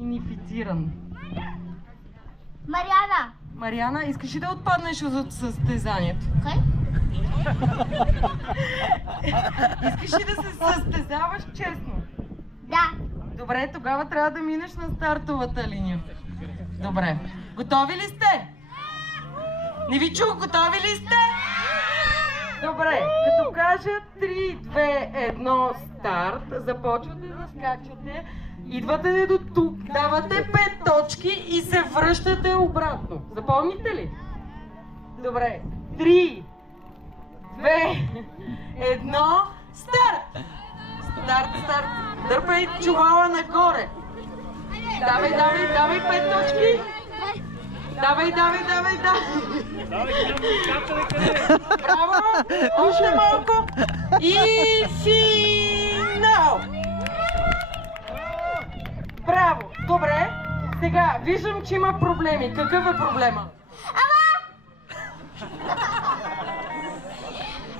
Инифициран. Мариана. Мариана, искаш ли да отпаднеш от състезанието? Кой? Искаш ли да се състезаваш честно? Да. Добре, тогава трябва да минеш на стартовата линия. Добре. Готови ли сте? Не ви чух, готови ли сте? Добре, като кажа 3, 2, 1, старт, започвате да скачате, идвате до тук, давате 5 точки и се връщате обратно. Запомните ли? Добре, 3, 2, 1, старт! Старт, старт! Дърпай чувала нагоре! Давай, давай, давай 5 точки! Давай, давай, давай, давай! Браво! Още малко! И финал! Браво! Добре! Сега, виждам, че има проблеми. Какъв е проблема?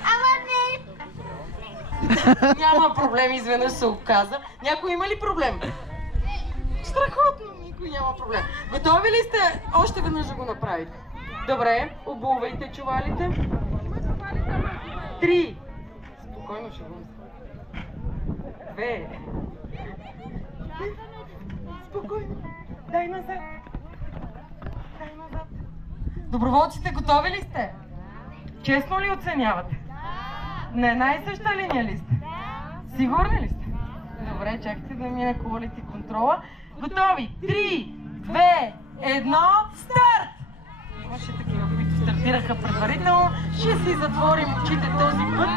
Ама не. Няма проблем, изведнъж се оказа. Някой има ли проблем? Страхотно, никой няма проблем. Готови ли сте още веднъж да го направите? Добре, обувайте чувалите. 3. Спокойно ще го. 2. Спокойно. Дай назад. Дай назад. Доброволците, готови ли сте? Честно ли оценявате? На една и съща линия ли сте? Сигурни ли сте? Добре, чакайте да мине quality контрола. Готови? 3, 2, 1, старт! Имаше такива, които стартираха предварително. Ще си затворим очите този път.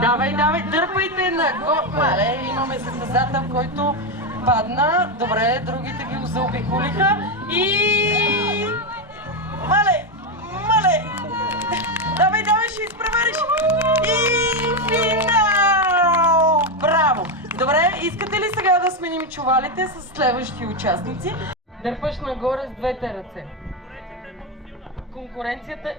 Давай, давай, дърпайте нагоре. Мале, имаме състезател, който падна. Добре, другите ги заобиколиха. И... Мале! Мале! Давай, давай, ще изпревариш! И финал! Браво! Добре, искате ли сега да сменим чувалите с следващи участници? Дърпаш нагоре с двете ръце. Конкуренцията...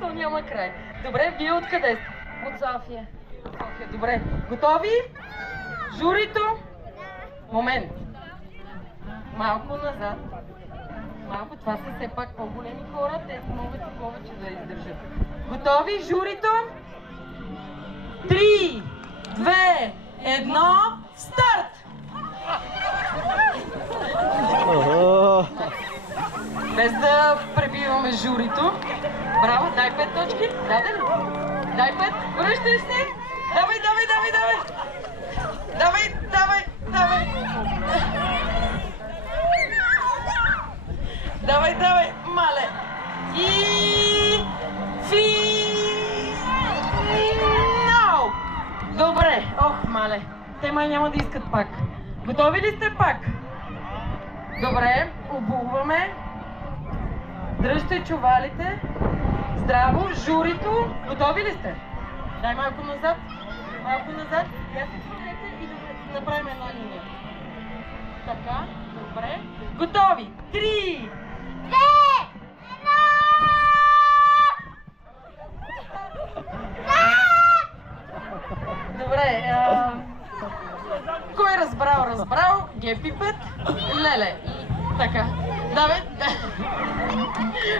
То няма край. Добре, вие откъде сте? От София. София, добре. Готови? Журито? Момент. Малко назад. Малко, това са все пак по-големи хора, те могат и повече да издържат. Готови, журито? 3, 2, 1, старт! Без да пребиваме журито. Браво, дай 5 точки. Даде ли? Дай 5. Връщаш се. Давай, давай, давай, давай. Давай, давай, давай. Давай, давай, мале. И финал! Добре, ох, мале. Те май няма да искат пак. Готови ли сте пак? Добре, обуваме. Дръжте чувалите. Здраво, журито. Готови ли сте? Дай малко назад. Малко назад. Я се хванете и да направим една линия. Така, добре. Готови! 3, 2, 1! добре, кой разбрал, разбрал, гепипет, леле, и така. Давай,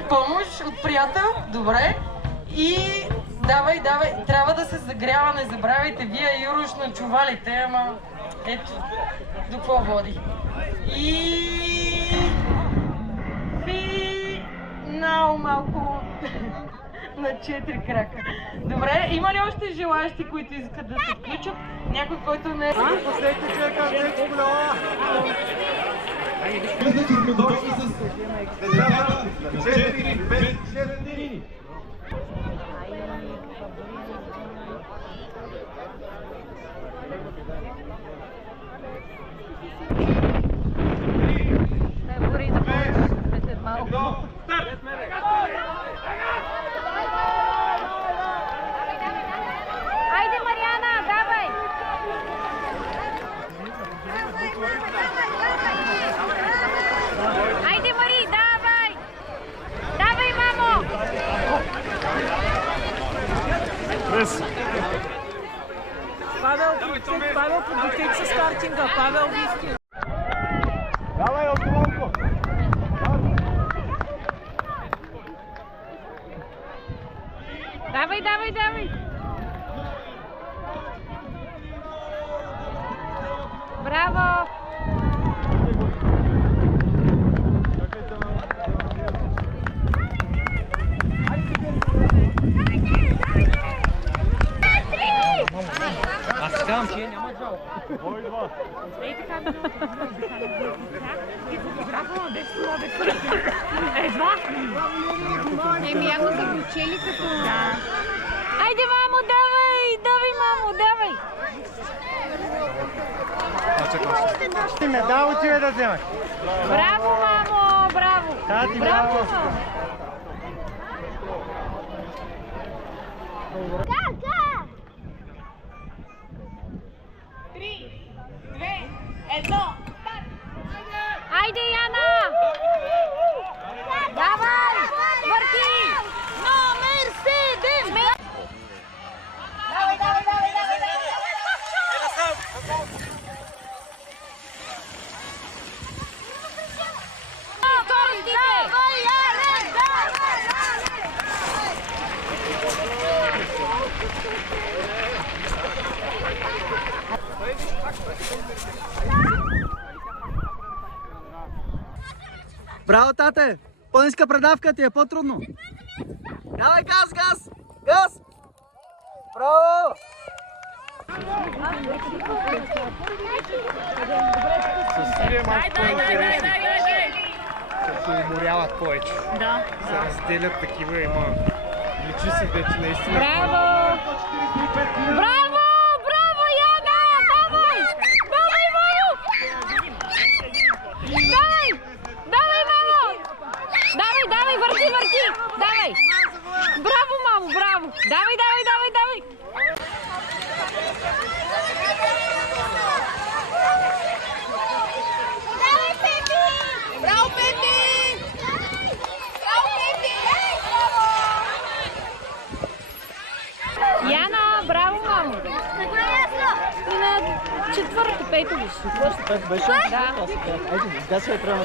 помощ от приятел, добре, и давай, давай, трябва да се загрява, не забравяйте, вие юруш на чувалите, ама ето, до какво води. И финал малко на 4 крака. Добре, има ли още желаящи, които искат да се включат? Някой, който не е... Последните човека, вече голяма! Мисля, че сме готови с децата 4, 5, 6 години. Айде, Мариана, давай! Айде, Мари, давай! Давай, мамо! Павел, подгответе се стартинга. Павел, вие Ей така. Еми, явно са го учили като... Айде, мамо, давай! Давай, мамо, давай! Медал отивай да вземаш. Браво, мамо! Браво! Тати, браво! мамо! Айде, Яна! Давай! Върти! Номер 7! Давай, давай, давай, давай, Браво, тате! По-ниска предавка ти е по-трудно. Давай, газ, газ! Газ! Браво! Се уморяват повече. Да. Се разделят такива, има. Личи си вече наистина. Браво! Браво! Браво, Яна! Давай! Давай, мамо! Давай! Давай, мамо! Давай, давай, върти, върти! Давай! Браво, мамо, браво! Давай, давай, давай, давай! Давай, Пепи! Браво, Пепи! Браво, Пепи! Яна, браво, мамо! И на четвърто, пето виж. Пет беше? Да. Айде, газ е трябва на